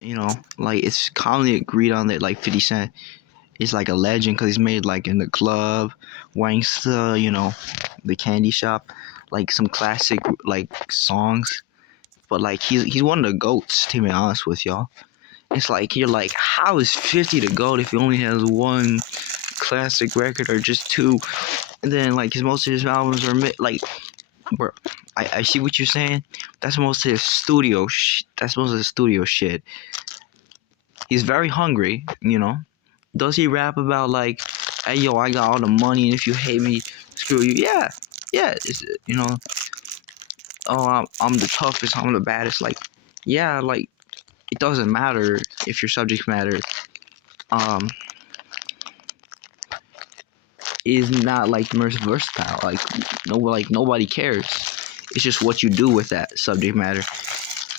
Like it's commonly agreed on that like 50 Cent is like a legend because he's made like in the club, Wangsta, the candy shop, like some classic like songs. But like he's one of the goats, to be honest with y'all. It's like you're like, how is 50 the goat if he only has one classic record or just two? And then like most of his albums are like, bro, I see what you're saying. That's most of his studio. That's most of his studio shit. He's very hungry. Does he rap about like, hey yo, I got all the money, and if you hate me, screw you? Yeah, yeah. Oh, I'm the toughest, I'm the baddest. Like, yeah, like it doesn't matter if your subject matter um is not like versatile. Like nobody cares. It's just what you do with that subject matter.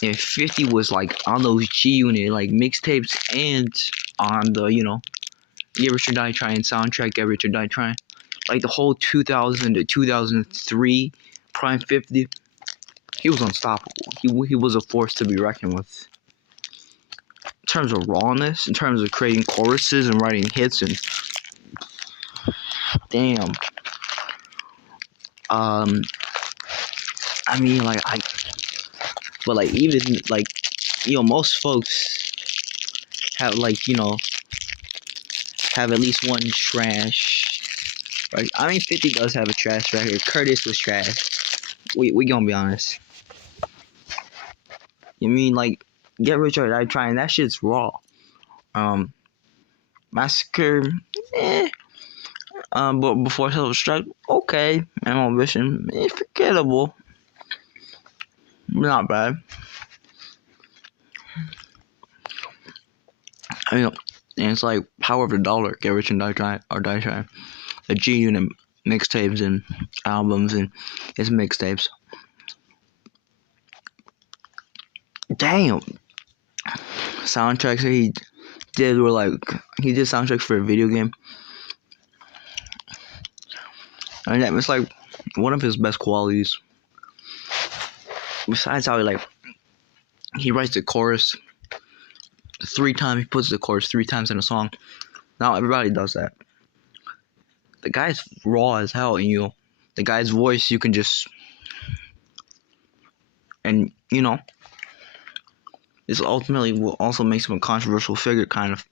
If 50 was like on those G Unit like mixtapes and on the Get Rich or Die Trying soundtrack, Get Rich or Die Trying, like the whole 2000 to 2003 Prime 50, he was unstoppable. He was a force to be reckoned with. In terms of rawness, in terms of creating choruses and writing hits, and damn. I mean, but like even like most folks have like have at least one trash. Right? I mean, 50 does have a trash record. Curtis was trash. We gonna be honest. You mean like Get Rich or Die Trying? That shit's raw. Massacre, but Before Self Destruct, okay. Ambition, forgettable. Not bad. I mean, and it's like Power of the Dollar, Get Rich and Die Trying, or Die Trying. The G Unit mixtapes and albums and his mixtapes. Damn. Soundtracks that he did were like, he did soundtracks for a video game. I mean, it's like one of his best qualities. Besides how he writes the chorus 3 times, he puts the chorus 3 times in a song. Now everybody does that. The guy's raw as hell, and the guy's voice, you can just, and this ultimately will also makes him a controversial figure, kind of.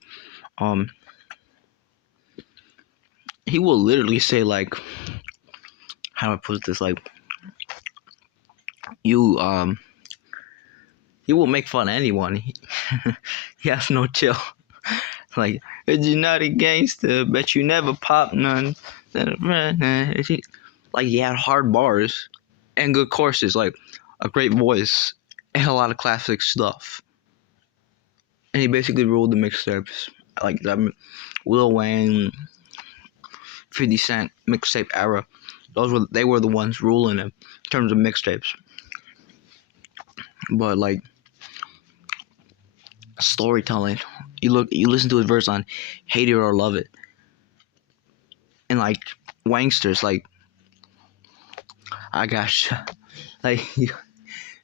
He will literally say like, how do I put this? Like, he will make fun of anyone. He has no chill. Like, you're not a gangster, bet you never pop none. Like, he had hard bars and good courses, like a great voice and a lot of classic stuff. And he basically ruled the mixtapes, like that Lil Wayne, 50 Cent mixtape era. They were the ones ruling it in terms of mixtapes. But like storytelling, you listen to his verse on Hate It or Love It, and like Wangsters, like I got shot, like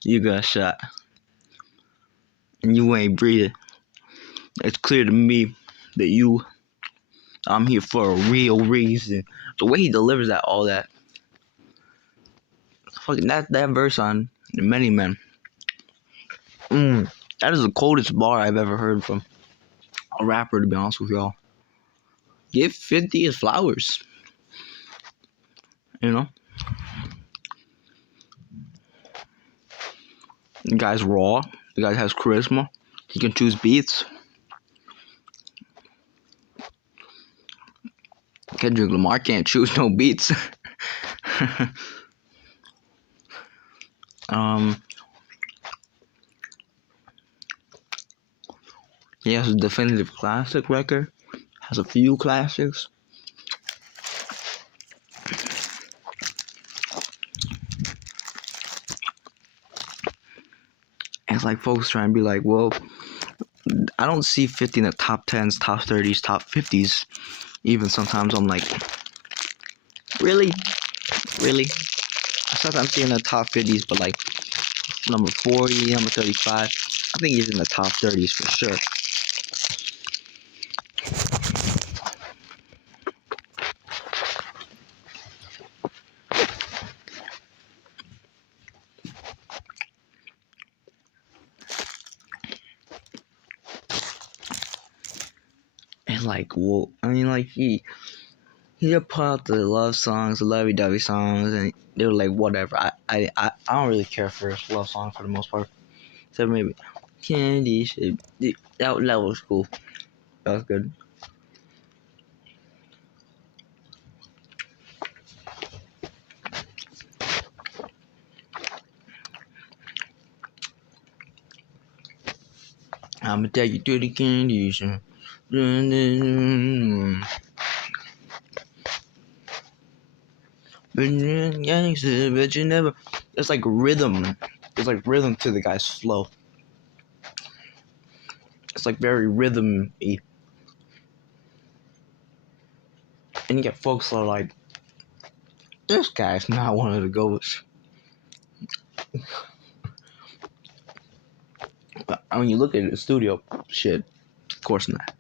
you got shot, and you ain't breathing. It's clear to me that I'm here for a real reason. The way he delivers all that, fucking that verse on Many Men. That is the coldest bar I've ever heard from a rapper, to be honest with y'all. Give 50 his flowers. The guy's raw. The guy has charisma. He can choose beats. Kendrick Lamar can't choose no beats. He has a definitive classic record. Has a few classics. And it's like folks trying to be like, well, I don't see 50 in the top 10s, top 30s, top 50s. Even sometimes I'm like, really? Sometimes I'm seeing the top 50s, but like number 40, number 35. I think he's in the top 30s for sure. And like, well, I mean, like he put out the love songs, the lovey-dovey songs, and they were like whatever. I don't really care for his love song for the most part. So maybe Candy Ship. That was cool. That was good. I'ma take you to the candy shop. But you never. There's like rhythm. There's like rhythm to the guy's flow. It's like very rhythm-y. And you get folks that are like, this guy's not one of the goats. But when you look at the studio, shit, of course not.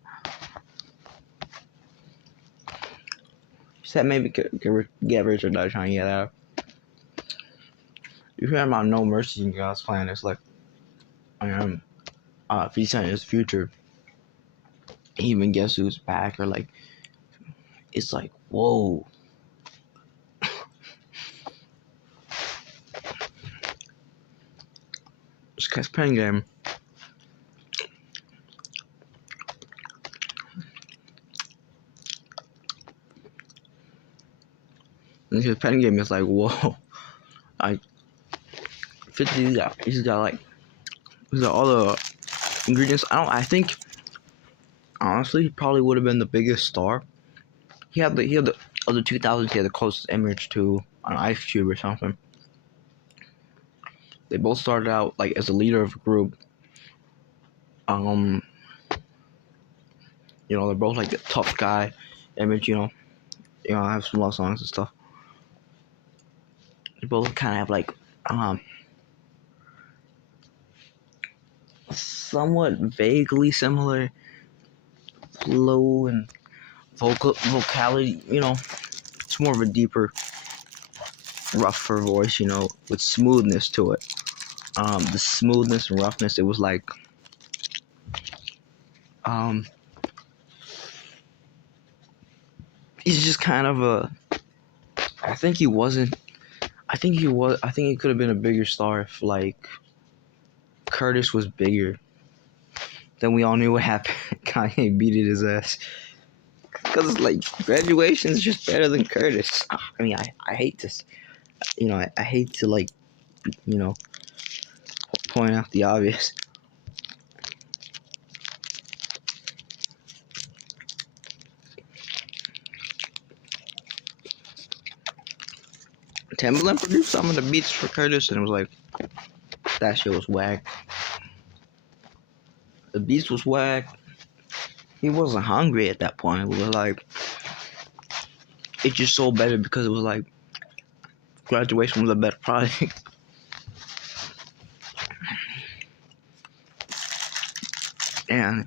Said maybe get rich or die trying to get out. You hear about No Mercy in God's plan, it's like, if he's in his future, even Guess Who's Back, or like, it's like, whoa. It's because Pen Game. His Pen Game is like, whoa. Like, 50, he's got like, he's got all the ingredients. I think, honestly, he probably would have been the biggest star. He had the of the 2000s, he had the closest image to an Ice Cube or something. They both started out like as a leader of a group. They're both like the tough guy image. I have some love songs and stuff. They both kind of have like somewhat vaguely similar flow and vocality. It's more of a deeper, rougher voice. With smoothness to it. The smoothness and roughness. It was like he's just kind of a. I think he wasn't. I think he was. I think he could have been a bigger star if like Curtis was bigger. Then we all knew what happened. Kanye beat his ass. Because like Graduation is just better than Curtis. I mean, I hate this. I hate to like, point out the obvious. Timbaland produced some of the beats for Curtis, and it was like, that shit was whack. The beats was whack. He wasn't hungry at that point. It was like, it just sold better because it was like, Graduation was a better product. And,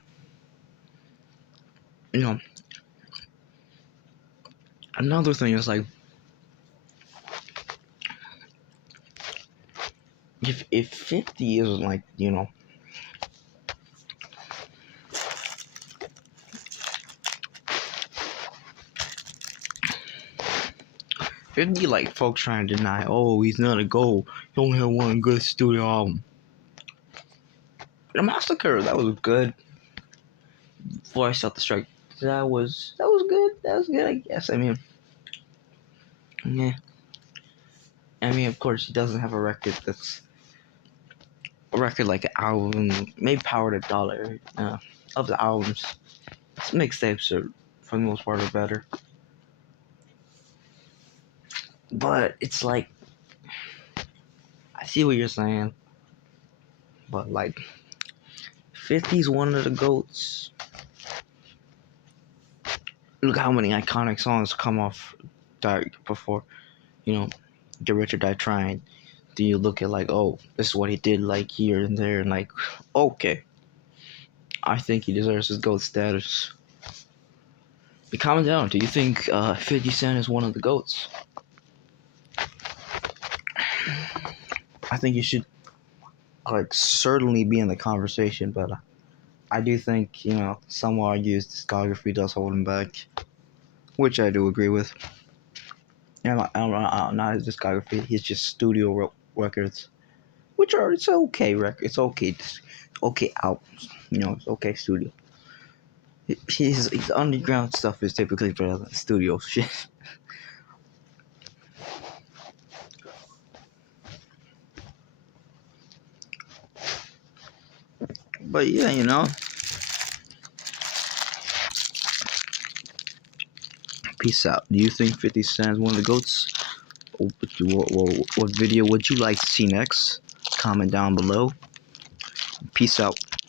another thing is like, if 50 is like, 50, like, folks trying to deny, oh, he's not a GOAT. He only had one good studio album. The Massacre, that was good. Before I Sought the Strike, that was good. That was good, I guess. I mean, yeah. I mean, of course, he doesn't have a record that's a record like an album. Maybe Power to Dollar. Of the albums, mixtapes are, for the most part, are better. But it's like, I see what you're saying. But like, 50's one of the GOATs. Look how many iconic songs come off before, Get Rich or Die Trying. do you look at like, oh, this is what he did like here and there, and like, okay, I think he deserves his GOAT status. But comment down. Do you think 50 Cent is one of the GOATs? I think you should like certainly be in the conversation, but I do think some argue his discography does hold him back, which I do agree with. Not his discography. He's just studio records, which are it's okay record. It's okay, okay albums. It's okay studio. His underground stuff is typically better than studio shit. But yeah, peace out. Do you think 50 Cent is one of the GOATs? What video would you like to see next? Comment down below. Peace out.